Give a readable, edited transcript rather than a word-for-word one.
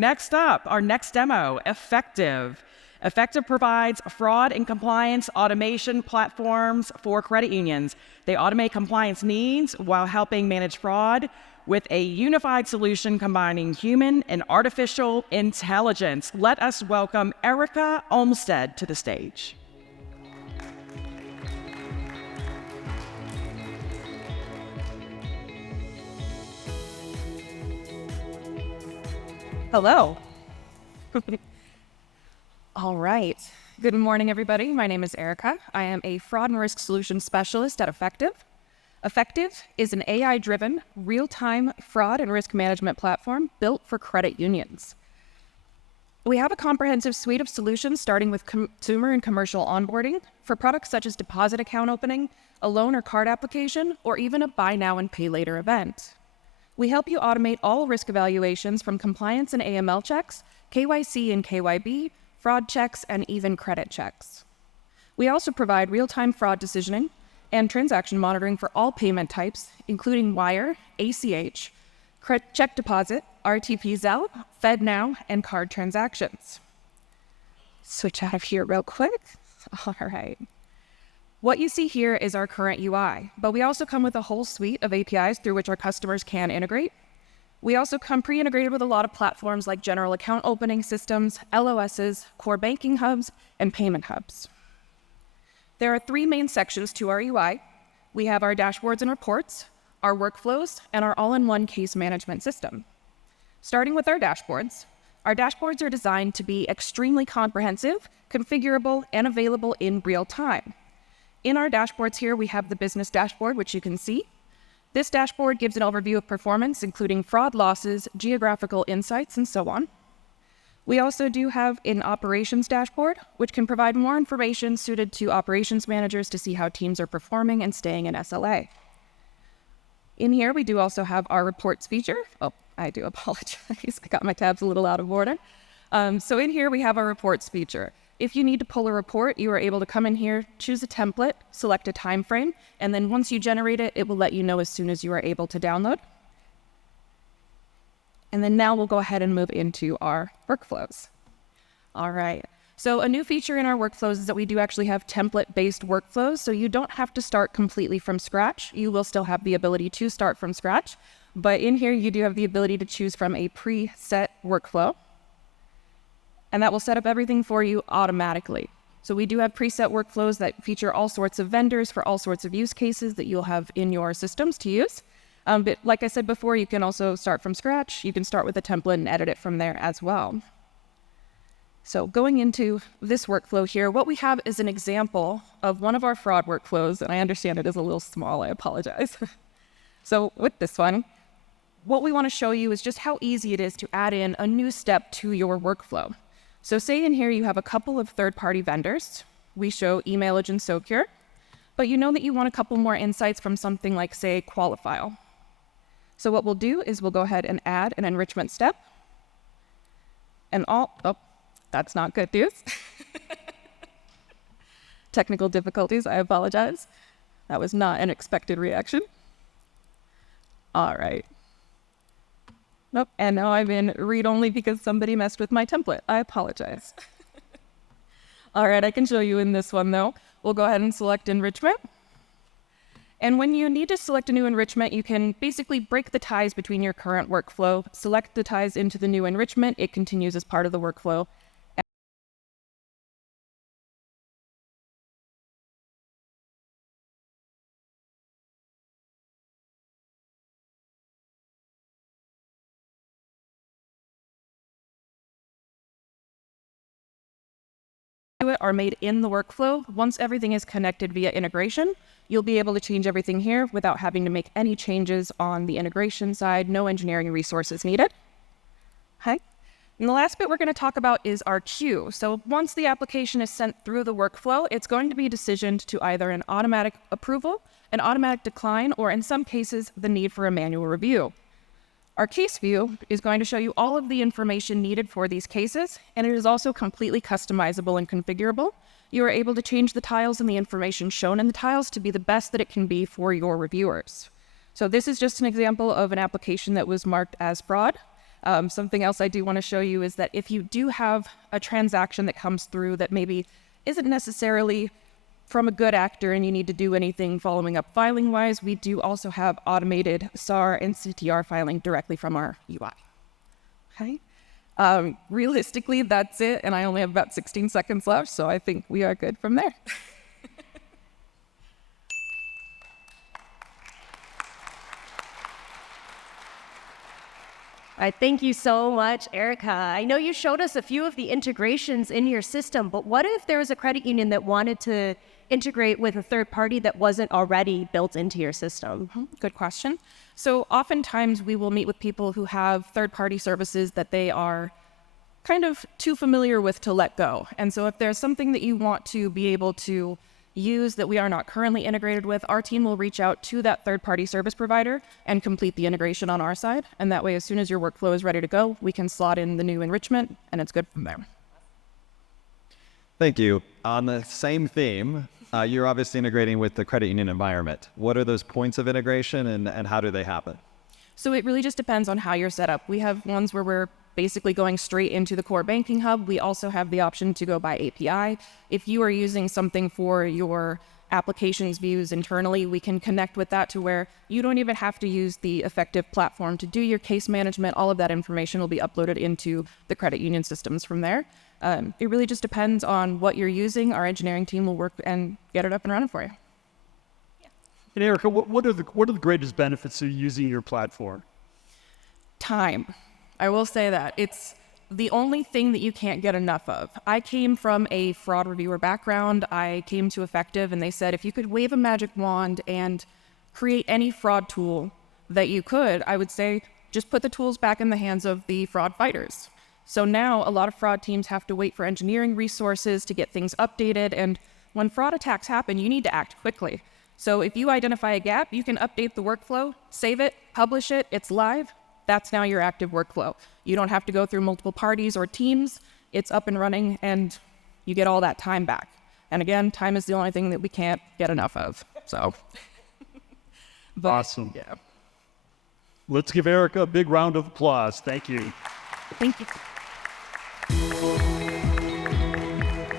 Next up, our next demo, Effective. Effective provides fraud and compliance automation platforms for credit unions. They automate compliance needs while helping manage fraud with a unified solution combining human and artificial intelligence. Let us welcome Erica Olmstead to the stage. Hello. All right. Good morning, everybody. My name is Erica. I am a fraud and risk solutions specialist at Effective. Effective is an AI-driven, real-time fraud and risk management platform built for credit unions. We have a comprehensive suite of solutions starting with consumer and commercial onboarding for products such as deposit account opening, a loan or card application, or even a buy now and pay later event. We help you automate all risk evaluations from compliance and AML checks, KYC and KYB, fraud checks, and even credit checks. We also provide real-time fraud decisioning and transaction monitoring for all payment types, including wire, ACH, check deposit, RTP Zelle, FedNow, and card transactions. Switch out of here real quick. All right. What you see here is our current UI, but we also come with a whole suite of APIs through which our customers can integrate. We also come pre-integrated with a lot of platforms like general account opening systems, LOSs, core banking hubs, and payment hubs. There are three main sections to our UI. We have our dashboards and reports, our workflows, and our all-in-one case management system. Starting with our dashboards are designed to be extremely comprehensive, configurable, and available in real time. In our dashboards here, we have the business dashboard, which you can see. This dashboard gives an overview of performance, including fraud losses, geographical insights, and so on. We also do have an operations dashboard, which can provide more information suited to operations managers to see how teams are performing and staying in SLA. In here, we do also have our reports feature. Oh, I do apologize. I got my tabs a little out of order. So in here, we have our reports feature. If you need to pull a report, you are able to come in here, choose a template, select a time frame, and then once you generate it, it will let you know as soon as you are able to download. And then now we'll go ahead and move into our workflows. All right. So a new feature in our workflows is that we do actually have template-based workflows, so you don't have to start completely from scratch. You will still have the ability to start from scratch, but in here you do have the ability to choose from a preset workflow, and that will set up everything for you automatically. So we do have preset workflows that feature all sorts of vendors for all sorts of use cases that you'll have in your systems to use. But like I said before, you can also start from scratch. You can start with a template and edit it from there as well. So going into this workflow here, what we have is an example of one of our fraud workflows, and I understand it is a little small, I apologize. So with this one, what we want to show you is just how easy it is to add in a new step to your workflow. So say in here you have a couple of third-party vendors. We show Emailage and Socure, but you know that you want a couple more insights from something like, say, Qualifile. So what we'll do is we'll go ahead and add an enrichment step. And that's not good news. Technical difficulties, I apologize. That was not an expected reaction. All right. Nope, and now I'm in read-only because somebody messed with my template. I apologize. All right, I can show you in this one, though. We'll go ahead and select enrichment. And when you need to select a new enrichment, you can basically break the ties between your current workflow, select the ties into the new enrichment. It continues as part of the workflow. Are made in the workflow. Once everything is connected via integration, you'll be able to change everything here without having to make any changes on the integration side. No engineering resources needed. Okay. And the last bit we're going to talk about is our queue. So once the application is sent through the workflow, it's going to be decisioned to either an automatic approval, an automatic decline, or in some cases, the need for a manual review. Our case view is going to show you all of the information needed for these cases, and it is also completely customizable and configurable. You are able to change the tiles and the information shown in the tiles to be the best that it can be for your reviewers. So this is just an example of an application that was marked as fraud. Something else I do want to show you is that if you do have a transaction that comes through that maybe isn't necessarily from a good actor and you need to do anything following up filing wise, we do also have automated SAR and CTR filing directly from our UI. Okay. Realistically, that's it, and I only have about 16 seconds left, so I think we are good from there. All right, thank you so much, Erica. I know you showed us a few of the integrations in your system, but what if there was a credit union that wanted to integrate with a third party that wasn't already built into your system? Good question. So oftentimes we will meet with people who have third-party services that they are kind of too familiar with to let go. And so if there's something that you want to be able to use that we are not currently integrated with, our team will reach out to that third-party service provider and complete the integration on our side. And that way, as soon as your workflow is ready to go, we can slot in the new enrichment, and it's good from there. Thank you. On the same theme, you're obviously integrating with the credit union environment. What are those points of integration, and how do they happen? So it really just depends on how you're set up. We have ones where we're basically going straight into the core banking hub. We also have the option to go by API. If you are using something for your applications views internally, we can connect with that to where you don't even have to use the Effective platform to do your case management. All of that information will be uploaded into the credit union systems from there. It really just depends on what you're using. Our engineering team will work and get it up and running for you. And Erica, what are the greatest benefits of using your platform? Time. I will say that. It's the only thing that you can't get enough of. I came from a fraud reviewer background. I came to Effective and they said, if you could wave a magic wand and create any fraud tool that you could, I would say, just put the tools back in the hands of the fraud fighters. So now a lot of fraud teams have to wait for engineering resources to get things updated. And when fraud attacks happen, you need to act quickly. So if you identify a gap, you can update the workflow, save it, publish it, it's live. That's now your active workflow. You don't have to go through multiple parties or teams. It's up and running, and you get all that time back. And again, time is the only thing that we can't get enough of. So, Awesome. Yeah. Let's give Erica a big round of applause. Thank you. Thank you.